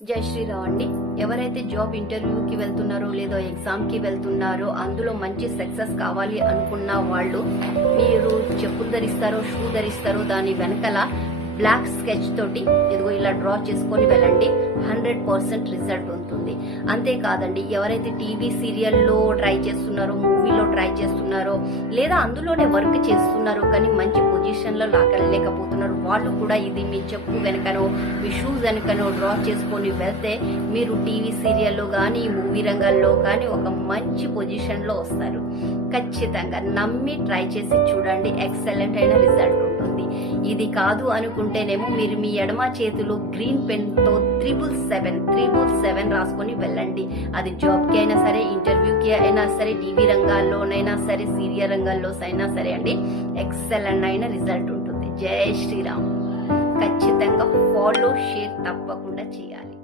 జై శ్రీరామ్ అండి. ఎవరైతే జాబ్ ఇంటర్వ్యూకి వెళ్తున్నారో లేదో ఎగ్జామ్కి వెళ్తున్నారో అందులో మంచి సక్సెస్ కావాలి అనుకున్న వాళ్ళు మీరు చెప్పులు ధరిస్తారో షూ ధరిస్తారో దాని వెనకాల బ్లాక్ స్కెచ్ తోటి ఇదిగో ఇలా డ్రా చేసుకొని వెళ్ళండి. 100% రిజల్ట్ ఉంటుంది. అంతేకాదండి, ఎవరైతే టీవీ సీరియల్లో ట్రై చేస్తున్నారో, మూవీలో ట్రై చేస్తున్నారో, లేదా అందులోనే వర్క్ చేస్తున్నారో కానీ మంచి పొజిషన్లో లాగలేకపోతున్నారు, వాళ్ళు కూడా ఇది మీ చెప్పు వెనకనో మీ షూస్ వెనకనో డ్రా చేసుకొని వెళ్తే మీరు టీవీ సీరియల్లో కానీ మూవీ రంగాల్లో కానీ ఒక మంచి పొజిషన్లో వస్తారు. ఖచ్చితంగా నమ్మి ట్రై చేసి చూడండి, ఎక్సలెంట్ అయిన రిజల్ట్ ఉంటుంది. ఇది కాదు అనుకుంటేనేమో మీరు మీ ఎడమ చేతిలో గ్రీన్ పెన్ తో 777 రాసుకొని వెళ్ళండి. అది జాబ్ కి అయినా సరే, ఇంటర్వ్యూకి అయినా సరే, టీవీ రంగాల్లోనైనా సరే, సీరియల్ రంగాల్లో అయినా సరే అండి, ఎక్సలెంట్ అయిన రిజల్ట్ ఉంటుంది. జై శ్రీరామ్. ఖచ్చితంగా ఫాలో, షేర్ తప్పకుండా చేయాలి.